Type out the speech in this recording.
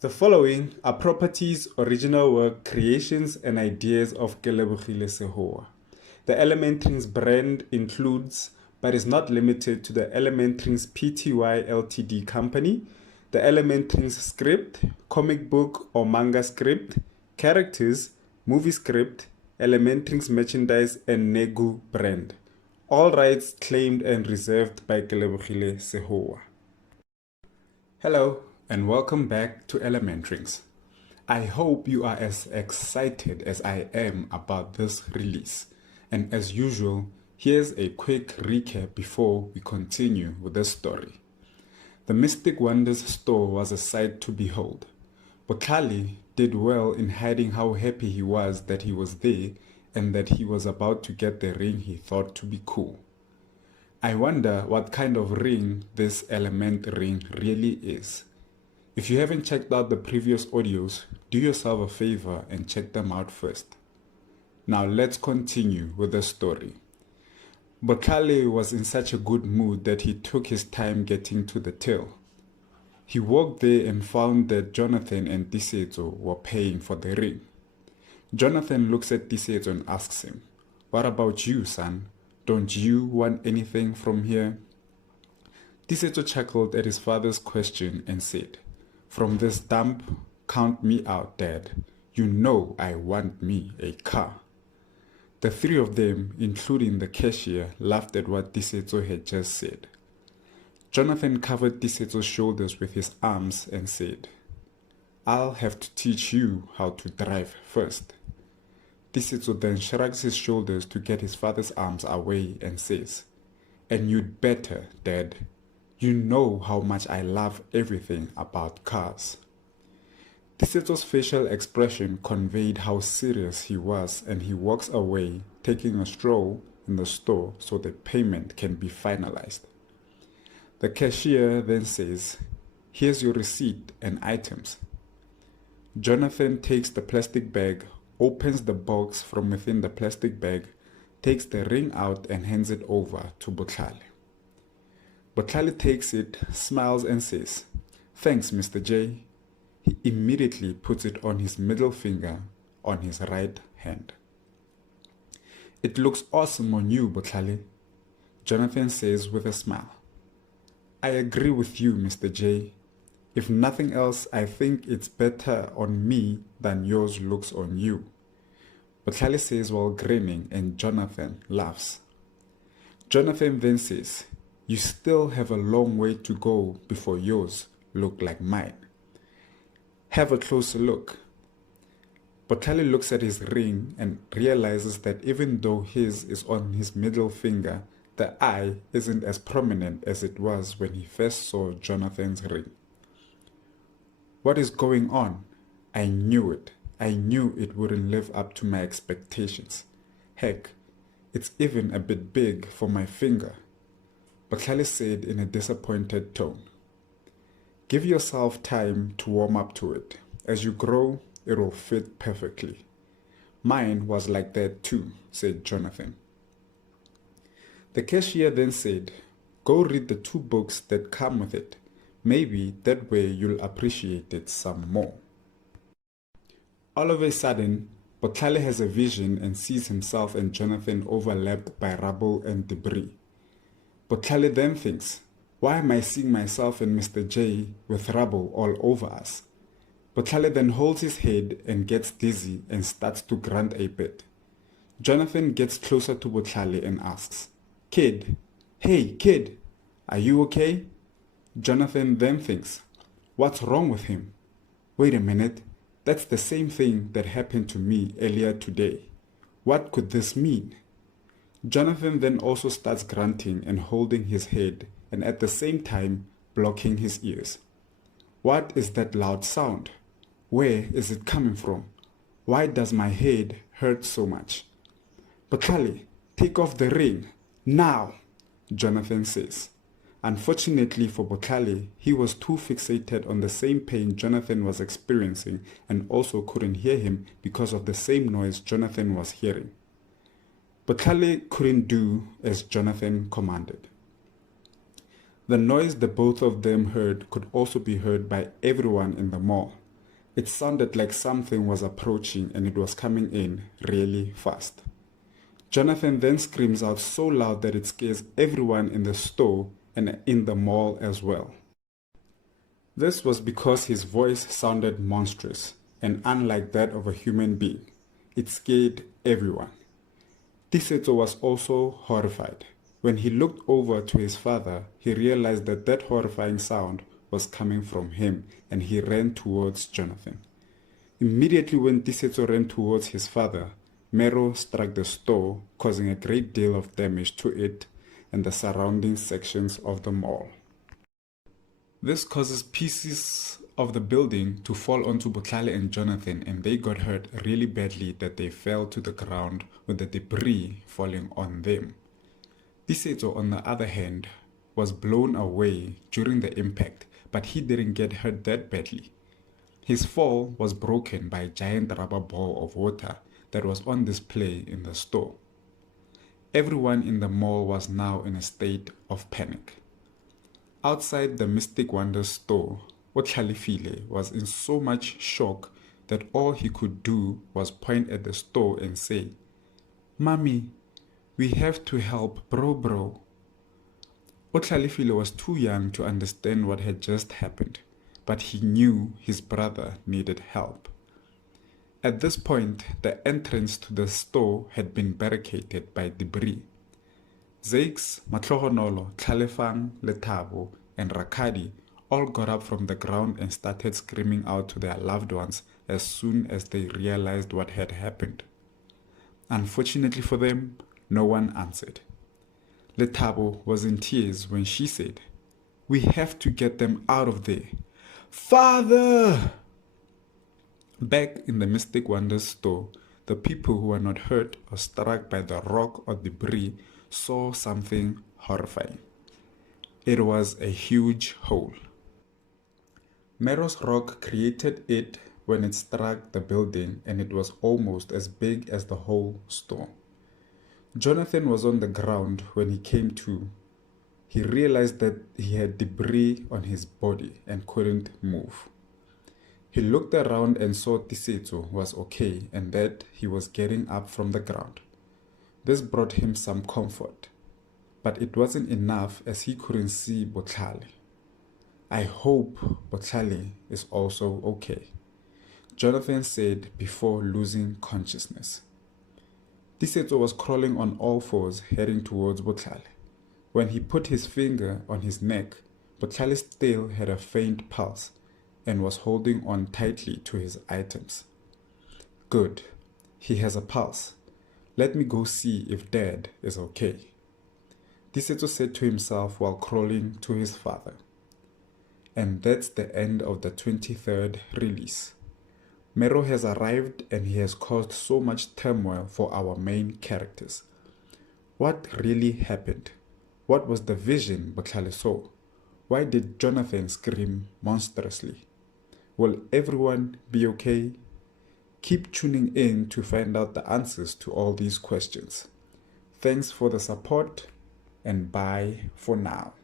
The following are properties, original work, creations, and ideas of Kelebogile Sehoa. The ElementRings brand includes, but is not limited to, the ElementRings Pty Ltd company, the ElementRings script, comic book or manga script, characters, movie script, ElementRings merchandise, and Negu brand. All rights claimed and reserved by Kelebogile Sehoa. Hello and welcome back to ElementRings. I hope you are as excited as I am about this release. And as usual, here's a quick recap before we continue with the story. The Mystic Wonders store was a sight to behold. Botlhale did well in hiding how happy he was that he was there and that he was about to get the ring he thought to be cool. I wonder what kind of ring this element ring really is. If you haven't checked out the previous audios, do yourself a favor and check them out first. Now let's continue with the story. Botlhale was in such a good mood that he took his time getting to the till. He walked there and found that Jonathan and Tisetso were paying for the ring. Jonathan looks at Tisetso and asks him, "What about you, son? Don't you want anything from here?" Tisetso chuckled at his father's question and said, "From this dump, count me out, Dad. You know I want me a car." The three of them, including the cashier, laughed at what Tisetso had just said. Jonathan covered Tisetso's shoulders with his arms and said, "I'll have to teach you how to drive first." Tisetso then shrugs his shoulders to get his father's arms away and says, "And you'd better, Dad. You know how much I love everything about cars." Tisetso's facial expression conveyed how serious he was, and he walks away, taking a stroll in the store so the payment can be finalized. The cashier then says, "Here's your receipt and items." Jonathan takes the plastic bag, opens the box from within the plastic bag, takes the ring out and hands it over to Botlhale. Botlhale takes it, smiles and says, "Thanks, Mr. J." He immediately puts it on his middle finger on his right hand. "It looks awesome on you, Botlhale," Jonathan says with a smile. "I agree with you, Mr. J. If nothing else, I think it's better on me than yours looks on you," Botlhale says while grinning, and Jonathan laughs. Jonathan then says, "You still have a long way to go before yours look like mine. Have a closer look." Botlhale looks at his ring and realizes that even though his is on his middle finger, the eye isn't as prominent as it was when he first saw Jonathan's ring. "What is going on? I knew it. I knew it wouldn't live up to my expectations. Heck, it's even a bit big for my finger," Botlhale said in a disappointed tone. "Give yourself time to warm up to it. As you grow, it will fit perfectly. Mine was like that too," said Jonathan. The cashier then said, "Go read the 2 books that come with it. Maybe that way you'll appreciate it some more." All of a sudden, Botlhale has a vision and sees himself and Jonathan overlapped by rubble and debris. Botlhale then thinks, "Why am I seeing myself and Mr. J with rubble all over us?" Botlhale then holds his head and gets dizzy and starts to grunt a bit. Jonathan gets closer to Botlhale and asks, "Kid, hey kid, are you okay?" Jonathan then thinks, "What's wrong with him? Wait a minute, that's the same thing that happened to me earlier today. What could this mean?" Jonathan then also starts grunting and holding his head and at the same time blocking his ears. "What is that loud sound? Where is it coming from? Why does my head hurt so much?" "Botlhale, take off the ring, now," Jonathan says. Unfortunately for Botlhale, he was too fixated on the same pain Jonathan was experiencing and also couldn't hear him because of the same noise Jonathan was hearing. Botlhale couldn't do as Jonathan commanded. The noise the both of them heard could also be heard by everyone in the mall. It sounded like something was approaching and it was coming in really fast. Jonathan then screams out so loud that it scares everyone in the store and in the mall as well. This was because his voice sounded monstrous and unlike that of a human being. It scared everyone. Tisetso was also horrified. When he looked over to his father, he realized that that horrifying sound was coming from him and he ran towards Jonathan. Immediately when Tisetso ran towards his father, Marro struck the store, causing a great deal of damage to it and the surrounding sections of the mall. This causes pieces of the building to fall onto Botlhale and Jonathan, and they got hurt really badly that they fell to the ground with the debris falling on them. Tisetso, on the other hand, was blown away during the impact, but he didn't get hurt that badly. His fall was broken by a giant rubber ball of water that was on display in the store. Everyone in the mall was now in a state of panic. Outside the Mystic Wonders store, Otlalefile was in so much shock that all he could do was point at the store and say, "Mommy, we have to help bro." Otlalefile was too young to understand what had just happened, but he knew his brother needed help. At this point, the entrance to the store had been barricaded by debris. Zakes, Matlohonolo, Tlalefang, Lethabo, and Rakadi all got up from the ground and started screaming out to their loved ones as soon as they realized what had happened. Unfortunately for them, no one answered. Lethabo was in tears when she said, "We have to get them out of there. Father!" Back in the Mystic Wonders store, the people who were not hurt or struck by the rock or debris saw something horrifying. It was a huge hole. Marro's rock created it when it struck the building, and it was almost as big as the whole store. Jonathan was on the ground when he came to. He realized that he had debris on his body and couldn't move. He looked around and saw Tisetso was okay and that he was getting up from the ground. This brought him some comfort, but it wasn't enough as he couldn't see Botlhale. "I hope Botlhale is also okay," Jonathan said before losing consciousness. Tisetso was crawling on all fours heading towards Botlhale. When he put his finger on his neck, Botlhale still had a faint pulse and was holding on tightly to his items. "Good, he has a pulse. Let me go see if Dad is okay," Tisetso said to himself while crawling to his father. And that's the end of the 23rd release. Marro has arrived and he has caused so much turmoil for our main characters. What really happened? What was the vision Botlhale saw? Why did Jonathan scream monstrously? Will everyone be okay? Keep tuning in to find out the answers to all these questions. Thanks for the support and bye for now.